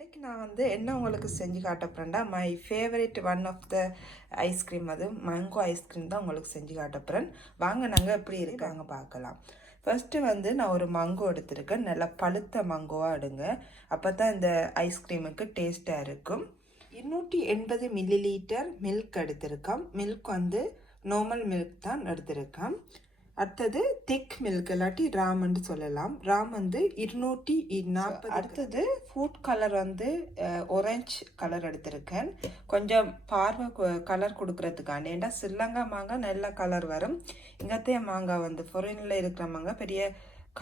இன்றைக்கு நான் வந்து என்ன உங்களுக்கு செஞ்சு காட்ட போகிறேன்டா my favourite one of the ice cream, அது மேங்கோ ஐஸ்கிரீம் தான் உங்களுக்கு செஞ்சு காட்ட போகிறேன். வாங்க நாங்கள் எப்படி இருக்காங்க பார்க்கலாம். ஃபஸ்ட்டு வந்து நான் ஒரு மங்கோ எடுத்திருக்கேன். நல்லா பழுத்த மங்கோவாக எடுங்க, அப்போ தான் இந்த ஐஸ்கிரீமுக்கு டேஸ்ட்டாக இருக்கும். 280 மில்லிலீட்டர் மில்க் எடுத்திருக்கோம். மில்க் வந்து நார்மல் மில்க் தான் எடுத்திருக்கேன். அடுத்தது திக் மில்க் இல்லாட்டி ராம்னு சொல்லலாம். ராம் வந்து 240. அடுத்தது ஃபுட் கலர் வந்து ஆரஞ்ச் கலர் எடுத்திருக்கேன். கொஞ்சம் பார்வை கலர் கொடுக்கறதுக்காண்டி, ஏன்னா ஸ்ரீலங்கா மாங்காய் நல்ல கலர் வரும். இங்கத்தைய மாங்காய் வந்து ஃபாரினில் இருக்கிற மாங்காய் பெரிய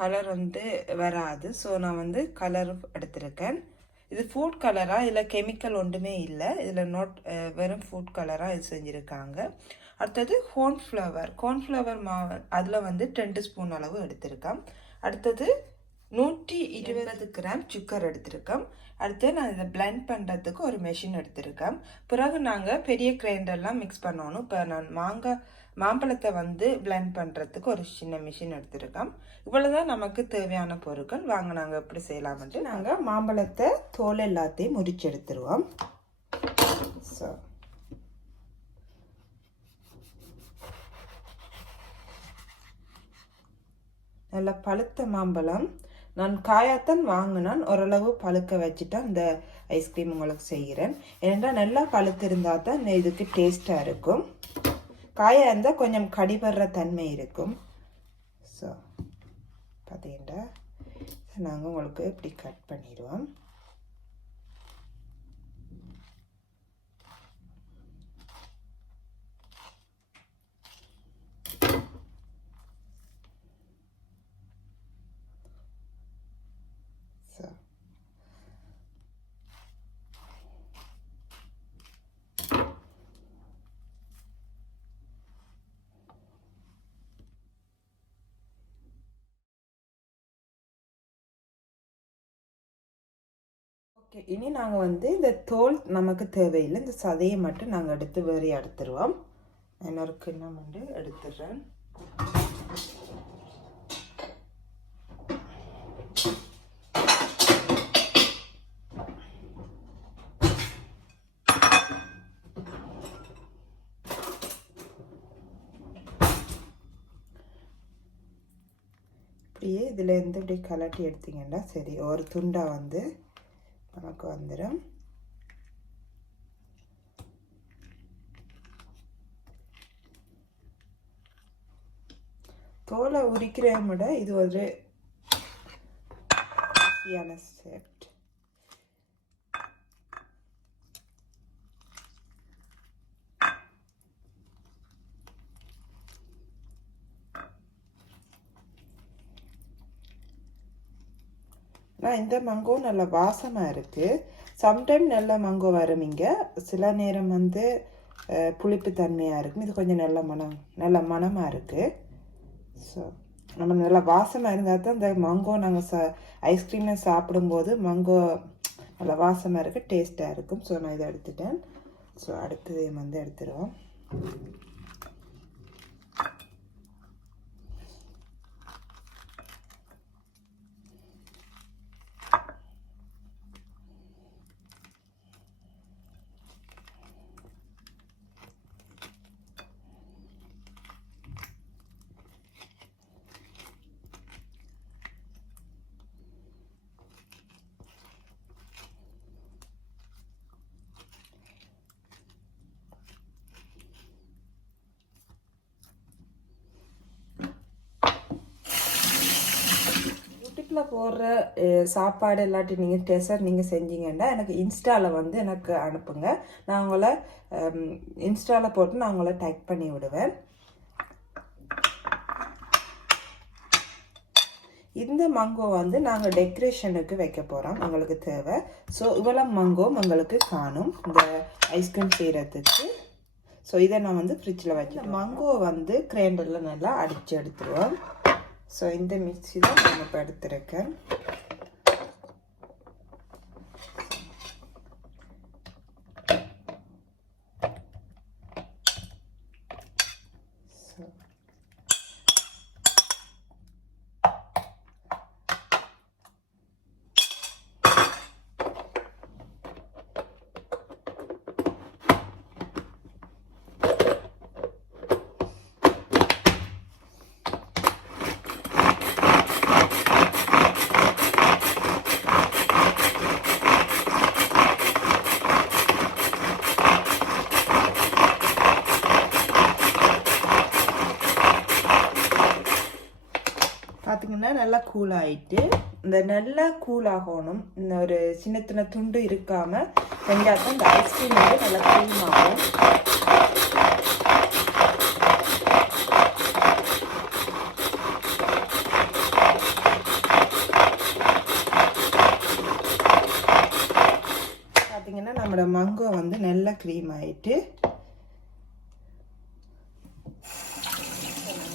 கலர் வந்து வராது. ஸோ நான் வந்து கலர் எடுத்திருக்கேன். இது ஃபுட் கலராக, இதில் கெமிக்கல் ஒன்றுமே இல்லை. இதில் வெறும் ஃபுட் கலராக இது செஞ்சுருக்காங்க. அடுத்தது கோர்ன்ஃப்ளவர் மாவு, அதில் வந்து 2 ஸ்பூன் அளவு எடுத்திருக்கேன். அடுத்தது 120 கிராம் சுகர் எடுத்திருக்கேன். அடுத்து நான் இதை பிளெண்ட் பண்ணுறதுக்கு ஒரு மெஷின் எடுத்திருக்கேன். பிறகு நாங்கள் பெரிய கிரைண்டர்லாம் மிக்ஸ் பண்ணணும். இப்போ நான் மாம்பழத்தை வந்து பிளெண்ட் பண்ணுறதுக்கு ஒரு சின்ன மிஷின் எடுத்திருக்கோம். இவ்வளோதான் நமக்கு தேவையான பொருட்கள். வாங்க நாங்கள் எப்படி செய்யலாம்ட்டு. நாங்கள் மாம்பழத்தை தோல் எல்லாத்தையும் முறிச்சு எடுத்துருவோம். ஸோ நல்ல பழுத்த மாம்பழம் நான் காயாத்தான் வாங்கினான். ஓரளவு பழுக்க வச்சுட்டு அந்த ஐஸ்கிரீம் உங்களுக்கு செய்கிறேன். ஏன்னா நல்லா பழுத்து இருந்தால் தான் இதுக்கு டேஸ்ட்டாக இருக்கும். காயாக இருந்தால் கொஞ்சம் கடிபடுற தன்மை இருக்கும். ஸோ பார்த்தீங்கன்னா நாங்கள் உங்களுக்கு இப்படி கட் பண்ணிடுவோம். ஓகே, இனி நாங்கள் வந்து இந்த தோல் நமக்கு தேவையில்லை. இந்த சதையை மட்டும் நாங்கள் எடுத்து வேறு எடுத்துருவோம். இன்னொரு கிண்ணம் வந்து எடுத்துடுறேன். இப்படியே இதில் இருந்து இப்படி கலட்டி எடுத்தீங்கன்னா சரி, ஒரு துண்டா வந்து நமக்கு வந்துடும். தோலை உரிக்கிறத விட இது ஒரு ஈஸியான ஸ்டெப். இந்த மங்கோ நல்ல வாசமாக இருக்குது. சம்டைம் நல்ல மங்கோ வரும். இங்கே சில நேரம் வந்து புளிப்பு தன்மையாக இருக்கும். இது கொஞ்சம் நல்ல மணமாக இருக்குது. ஸோ நம்ம நல்லா வாசமாக இருந்தால் தான் இந்த மங்கோ நாங்கள் ஐஸ்கிரீமில் சாப்பிடும்போது மங்கோ நல்லா வாசமாக இருக்குது, டேஸ்ட்டாக இருக்கும். ஸோ நான் இதை எடுத்துட்டேன். ஸோ அடுத்தது வந்து எடுத்துருவோம். போடுற சாப்பாடு இல்லாட்டி நீங்கள் டெசர்ட் நீங்கள் செஞ்சீங்கன்னா எனக்கு இன்ஸ்டாவில் வந்து எனக்கு அனுப்புங்க. நான் உங்களை இன்ஸ்டாவில் போட்டு நான் உங்களை டேக் பண்ணி விடுவேன். இந்த மங்கோ வந்து நாங்கள் டெக்கரேஷனுக்கு வைக்க போகிறோம், எங்களுக்கு தேவை. ஸோ இவ்வளோ மங்கோ எங்களுக்கு காணும் இந்த ஐஸ்கிரீம் செய்கிறதுக்கு. ஸோ இதை நான் வந்து ஃப்ரிட்ஜில் வச்சுருவேன். மங்கோ வந்து கிரைண்டரில் நல்லா அடித்து எடுத்துருவோம். ஸோ இந்த மிக்ஸி தான் நான் இப்போ எடுத்துருக்கேன். பார்த்திங்கன்னா நல்லா கூல் ஆகிட்டு இந்த நல்லா கூல் ஆகணும். இந்த ஒரு சின்ன சின்ன துண்டு இருக்காமல் செஞ்சால் தான் இந்த ஐஸ்கிரீம் வந்து நல்லா க்ரீம் ஆகும். பார்த்திங்கன்னா நம்மளோட மங்கோ வந்து நல்லா க்ரீம் ஆகிட்டு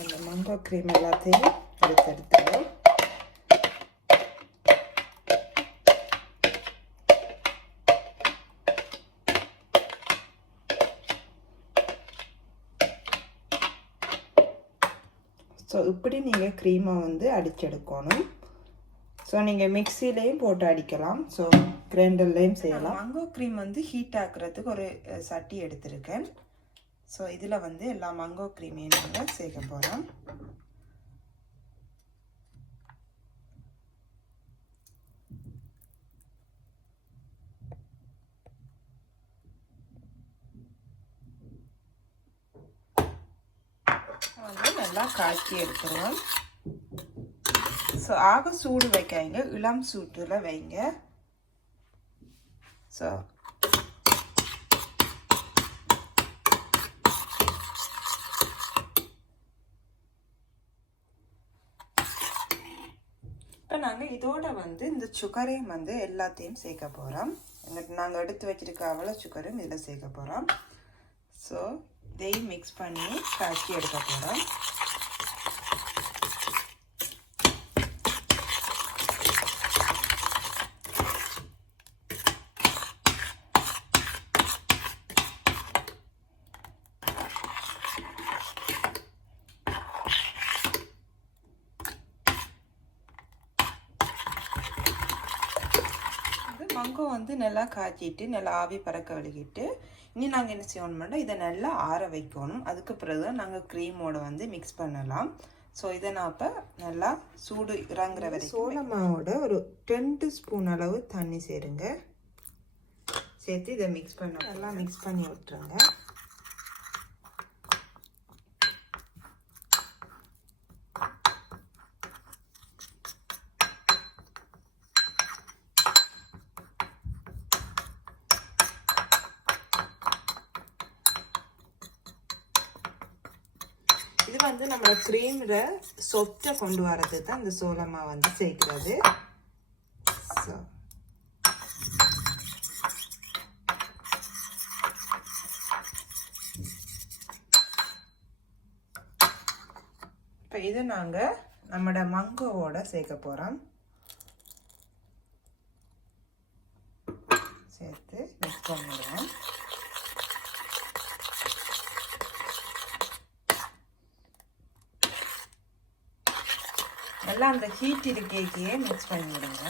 இந்த மங்கோ க்ரீம் எல்லாத்தையும் எடுத்துடுவோம். ஸோ இப்படி நீங்கள் க்ரீமை வந்து அடிச்செடுக்கணும். ஸோ நீங்கள் மிக்சிலையும் போட்டு அடிக்கலாம். ஸோ கிரைண்டர்லேயும் செய்யலாம். மங்கோ க்ரீம் வந்து ஹீட் ஆக்குறதுக்கு ஒரு சட்டி எடுத்திருக்கேன். ஸோ இதில் வந்து எல்லா மங்கோ க்ரீமையும் நாங்கள் சேர்க்க போகிறோம். வந்து நல்லா காய்ச்சி எடுத்துருவோம். ஸோ ஆக சூடு வைக்காங்க, இளம் சூட்டில் வைங்க. ஸோ இப்போ நாங்கள் இதோட வந்து இந்த சுகரையும் வந்து எல்லாத்தையும் சேர்க்க போகிறோம். நாங்கள் எடுத்து வச்சிருக்க அவ்வளோ சுகரும் இதில் சேர்க்க போகிறோம். ஸோ இதையும் மிக்ஸ் பண்ணி காய்ச்சி எடுக்க போகிறோம். மங்கோ வந்து நல்லா காய்ச்சிட்டு நல்லா ஆவி பறக்க வலிக்கிட்டு இனி நாங்கள் என்ன செய்யணும்னா இதை நல்லா ஆற வைக்கணும். அதுக்கு பிறகு நாங்கள் க்ரீமோட வந்து மிக்ஸ் பண்ணலாம். ஸோ இதை நான் இப்போ நல்லா சூடு இறங்குற வரைக்கும் சோள மாவோட ஒரு 2 ஸ்பூன் அளவு தண்ணி சேருங்க. சேர்த்து இதை மிக்ஸ் பண்ண நல்லா மிக்ஸ் பண்ணி விட்டுருங்க. இது வந்து நம்மளோட க்ரீம்ல சொத்தை கொண்டு வரது தான் இந்த சோளமா வந்து சேர்க்கிறது. ஸோ இப்போ இதை நாங்கள் நம்மளோட மங்கோவோட சேர்க்க போகிறோம். சேர்த்து மிக்ஸ் பண்ணிடுவோம். நல்லா அந்த ஹீட் இருக்கேக்கையே மிக்ஸ் பண்ணிவிடுங்க.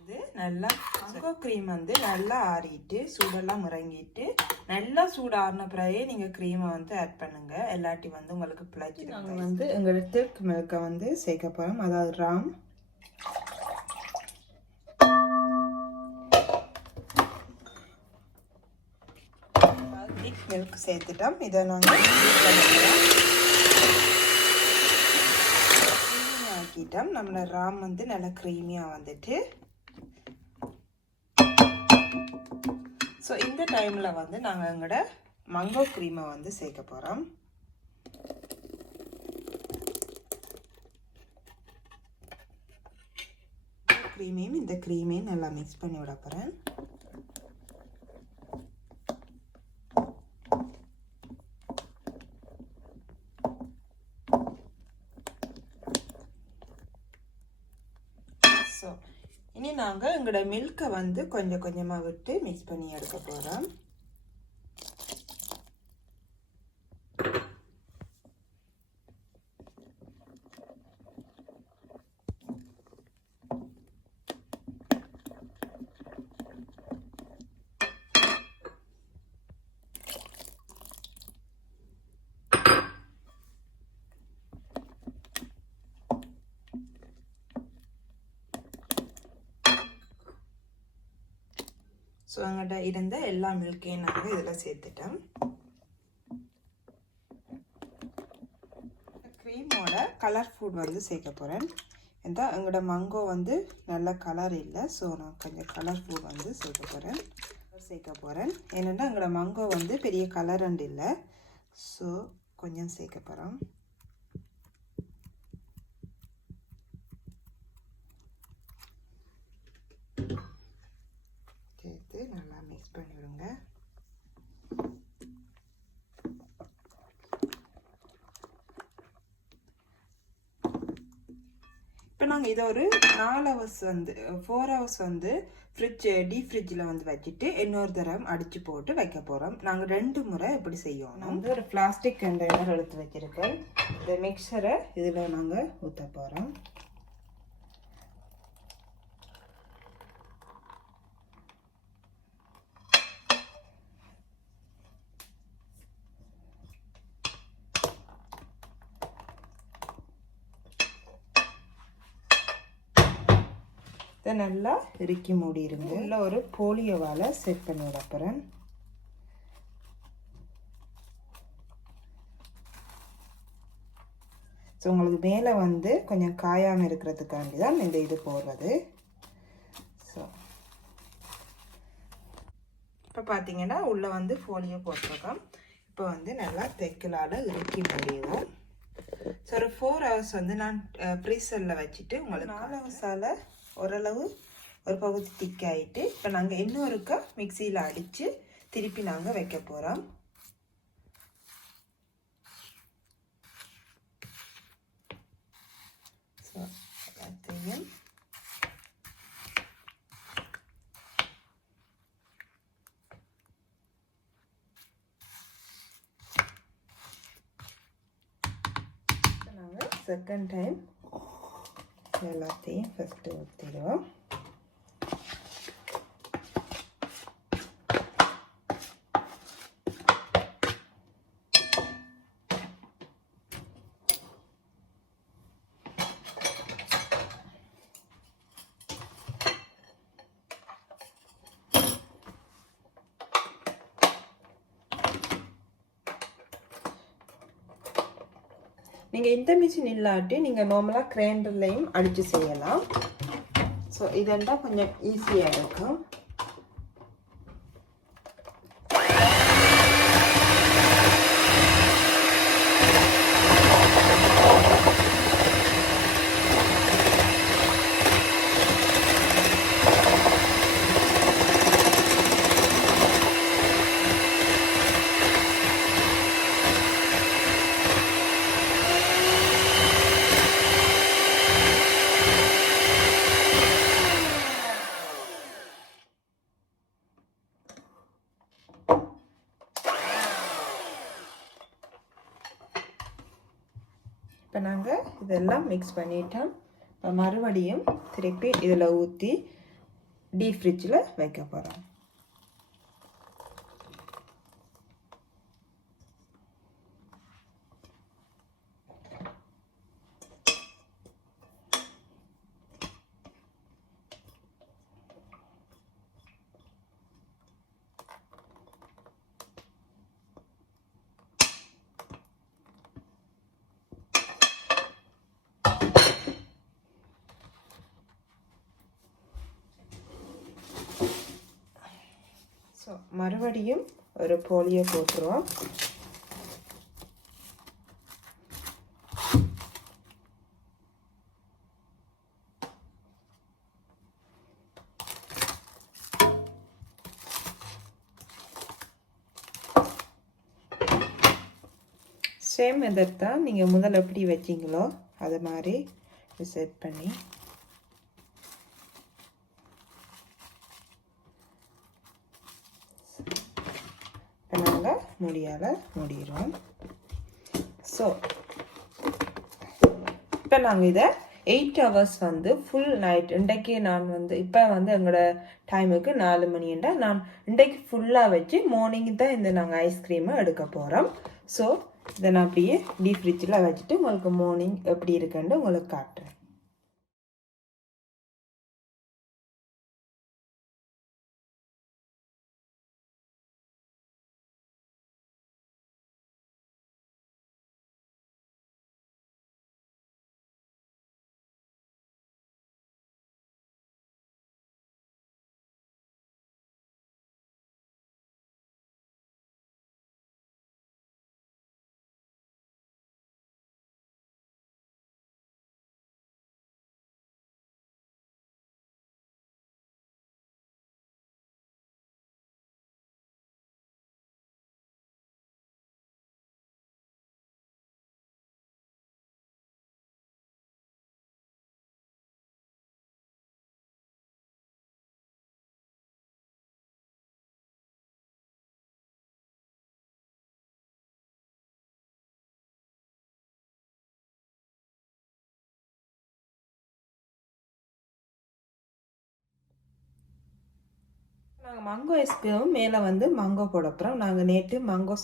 இது நல்லா மங்கோ க்ரீம் வந்து நல்லா ஆறிட்டு சூடெல்லாம் இறங்கிட்டு நல்லா சூடு ஆறின பிறகு நீங்கள் க்ரீமை வந்து ஆட் பண்ணுங்க. எல்லாட்டி வந்து உங்களுக்கு பிழைச்சி நாங்கள் வந்து எங்களோட திக் மில்கை வந்து சேர்க்க போகிறோம். அதாவது ராம் திக் மில்க் சேர்த்துட்டோம். இதை நாங்கள் ஆக்கிட்டோம். நம்மளோட ராம் வந்து நல்லா க்ரீமியாக வந்துட்டு ஸோ இந்த டைமில் வந்து நாங்கள் எங்களோட மங்கோ க்ரீமை வந்து சேர்க்க போகிறோம். க்ரீமையும் இந்த க்ரீமையும் நல்லா மிக்ஸ் பண்ணி விட போகிறேன். ஸோ இனி நாங்கள் எங்களோட மில்கை வந்து கொஞ்சம் கொஞ்சமாக விட்டு மிக்ஸ் பண்ணி எடுக்க போகிறோம். ஸோ எங்கிட்ட இருந்த எல்லா மில்கையும் நாங்கள் இதில் சேர்த்துட்டோம். க்ரீமோட கலர் ஃபுட் வந்து சேர்க்க போகிறேன். இந்த எங்களோட மங்கோ வந்து நல்ல கலர் இல்லை, ஸோ நான் கொஞ்சம் கலர் ஃபுட் வந்து சேர்க்க போகிறேன். ஏன்னா எங்களோட மங்கோ வந்து பெரிய கலர் அண்ட் இல்லை, ஸோ கொஞ்சம் சேர்க்க போகிறோம். சேர்த்து நல்லா மிக்ஸ் பண்ணி விடுங்க. இப்போ நாங்கள் இதை ஒரு 4 ஹவர்ஸ் வந்து 4 ஹவர்ஸ் வந்து டீப் ஃப்ரிட்ஜில் வந்து வச்சுட்டு இன்னொரு தரம் அடித்து போட்டு வைக்க போகிறோம். நாங்கள் 2 முறை இப்படி செய்வோம். நான் வந்து ஒரு பிளாஸ்டிக் கண்டெய்னர் எடுத்து வச்சுருக்கேன். இந்த மிக்சரை இதில் நாங்கள் ஊற்ற போகிறோம். இதை நல்லா இறுக்கி மூடிடுங்க. உள்ள ஒரு போலியோவால் செட் பண்ணி விட போகிறேன். ஸோ உங்களுக்கு மேலே வந்து கொஞ்சம் காயாமல் இருக்கிறதுக்காண்டி தான் இந்த இது போடுறது. ஸோ இப்போ பார்த்தீங்கன்னா உள்ளே வந்து ஃபோலியோ போட்டிருக்கோம். இப்போ வந்து நல்லா தெக்கலால் இறுக்கி மூடிடுவோம். ஸோ ஒரு 4 ஹவர்ஸ் வந்து நான் ஃப்ரீசரில் வச்சுட்டு உங்களுக்கு 4 ஹவர்ஸால் ஓரளவு ஒரு பகுதி திக்காயிட்டு இப்போ நாங்கள் இன்னொருக்கா மிக்சியில் அடித்து திருப்பி நாங்கள் வைக்க போகிறோம். ஸோ எல்லாத்தையும் நாங்கள் செகண்ட் டைம் எல்லாத்தையும் ஃபஸ்ட்டு ஊற்றிடுவோம். நீங்கள் இந்த மிஷின் இல்லாட்டி நீங்கள் நார்மலாக கிரைண்டர்லையும் அடித்து செய்யலாம். ஸோ இதெல்லாம் கொஞ்சம் ஈஸியாக இருக்கும். இப்போ நாங்கள் இதெல்லாம் மிக்ஸ் பண்ணிட்டோம். இப்போ மறுபடியும் திருப்பி இதில் ஊற்றி டீப் ஃப்ரிட்ஜில் வைக்க போகிறோம். ஸோ மறுபடியும் ஒரு போலியோ போட்டுருவோம். சேம் மெத்தட் தான். நீங்கள் முதல்ல எப்படி வச்சிங்களோ அது மாதிரி செட் பண்ணி நாங்கள் முடியால் முடிகிறோம். ஸோ இப்போ நாங்கள் இதை 8 ஹவர்ஸ் வந்து ஃபுல் நைட் இன்றைக்கு நான் வந்து இப்போ வந்து எங்களோட டைமுக்கு 4 மணின்றா நான் இன்றைக்கு ஃபுல்லாக வச்சு மார்னிங் தான் இந்த நாங்கள் ஐஸ்கிரீமை எடுக்க போகிறோம். ஸோ இதை நான் அப்படியே டீப் ஃப்ரிட்ஜில் வச்சுட்டு உங்களுக்கு மார்னிங் எப்படி இருக்குன்னு உங்களுக்கு காட்டுறேன். நாங்கள் மேங்கோ ஐஸ்கிரீம் மேலே வந்து மேங்கோ போட போகிறோம். நாங்கள் நேற்று மேங்கோ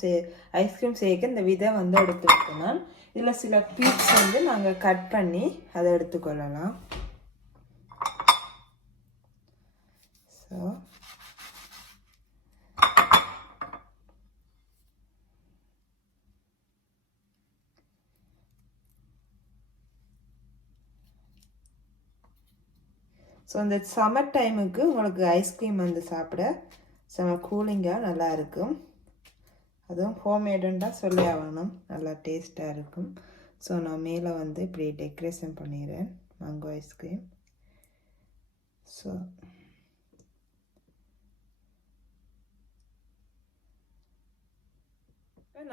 ஐஸ்கிரீம் சேர்க்க இந்த விதை வந்து எடுத்து வைக்கணும். இதில் சில பீட்ஸ் வந்து நாங்கள் கட் பண்ணி அதை எடுத்துக்கொள்ளலாம். ஸோ இந்த சம்மர் டைமுக்கு உங்களுக்கு ஐஸ்கிரீம் வந்து சாப்பிட செம கூலிங்காக நல்லா இருக்கும். அதுவும் ஹோம்மேடுன்னு தான் சொல்லி ஆகணும், நல்லா டேஸ்ட்டாக இருக்கும். ஸோ நான் மேலே வந்து இப்படி டெக்கரேஷன் பண்ணிடுறேன் மேங்கோ ஐஸ்கிரீம். ஸோ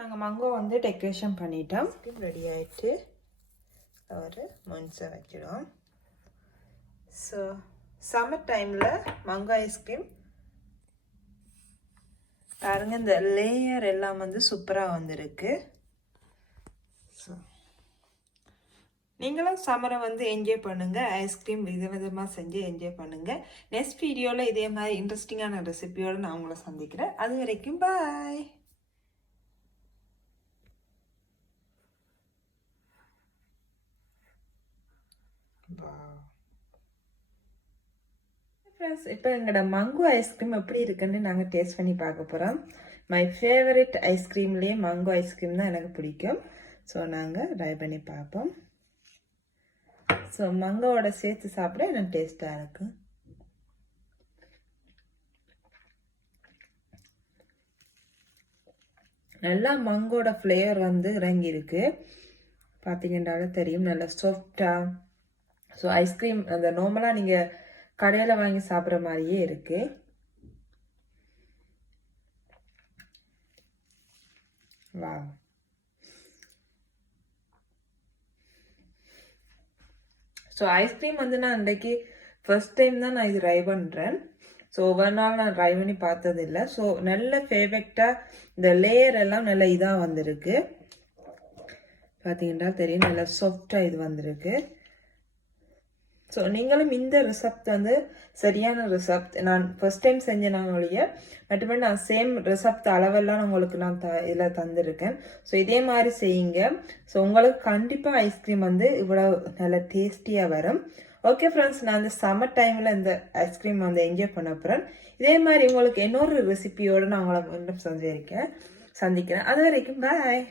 நாங்கள் மேங்கோ வந்து டெக்கரேஷன் பண்ணிட்டோம். ரெடி ஆகிட்டு ஒரு மன்ஸை வச்சிடும். ஸோ சம்மர் டைமில் மேங்கோ ஐஸ்கிரீம் பாருங்க, இந்த லேயர் எல்லாம் வந்து சூப்பராக வந்திருக்கு. ஸோ நீங்களும் சம்மரை வந்து என்ஜாய் பண்ணுங்கள், ஐஸ்கிரீம் விதவிதமாக செஞ்சு என்ஜாய் பண்ணுங்கள். நெக்ஸ்ட் வீடியோவில் இதே மாதிரி இன்ட்ரெஸ்டிங்கான ரெசிபியோடு நான் உங்களை சந்திக்கிறேன். அது வரைக்கும் பாய். ஃப்ரெண்ட்ஸ், இப்போ எங்களோட மேங்கோ ஐஸ்கிரீம் எப்படி இருக்குன்னு நாங்கள் டேஸ்ட் பண்ணி பார்க்க போகிறோம். மை ஃபேவரட் ஐஸ்கிரீம்லேயே மேங்கோ ஐஸ்கிரீம் தான் எனக்கு பிடிக்கும். ஸோ நாங்கள் ட்ரை பண்ணி பார்ப்போம். ஸோ மேங்கோவோட சேர்த்து சாப்பிட எனக்கு டேஸ்ட்டாக இருக்கும். நல்லா மேங்கோட ஃப்ளேவர் வந்து இறங்கியிருக்கு, பார்த்தீங்கன்னாலும் தெரியும், நல்லா சாஃப்டாக. ஸோ ஐஸ்கிரீம் அந்த நார்மலாக நீங்கள் கடையில் வாங்கி சாப்பிட்ற மாதிரியே இருக்கு. வா, ஸோ ஐஸ்கிரீம் வந்து நான் இன்றைக்கி ஃபர்ஸ்ட் டைம் தான் நான் இது ட்ரை பண்ணுறேன். ஸோ ஒவ்வொரு நாள் நான் ட்ரை பண்ணி பார்த்ததில்லை. ஸோ நல்ல ஃபேவரட்டாக இந்த லேயர் எல்லாம் நல்ல இதாக வந்திருக்கு, பார்த்தீங்கன்னா தெரியும், நல்லா சாஃப்டாக இது வந்திருக்கு. ஸோ நீங்களும் இந்த ரிசப்ட் வந்து சரியான ரிசப்ட், நான் ஃபர்ஸ்ட் டைம் செஞ்சேனாங்களுடைய மற்றபடி நான் சேம் ரிசப்ட் அளவெல்லாம் உங்களுக்கு நான் இதில் தந்திருக்கேன். ஸோ இதே மாதிரி செய்யுங்க. ஸோ உங்களுக்கு கண்டிப்பாக ஐஸ்கிரீம் வந்து இவ்வளோ நல்ல டேஸ்டியாக வரும். ஓகே ஃப்ரெண்ட்ஸ், நான் இந்த சம்மர் டைமில் இந்த ஐஸ்கிரீம் வந்து என்ஜாய் பண்ண போகிறேன். இதே மாதிரி உங்களுக்கு இன்னொரு ரெசிபியோடு நான் உங்களை மீண்டும் சந்திக்கிறேன். அது வரைக்கும் பாய்.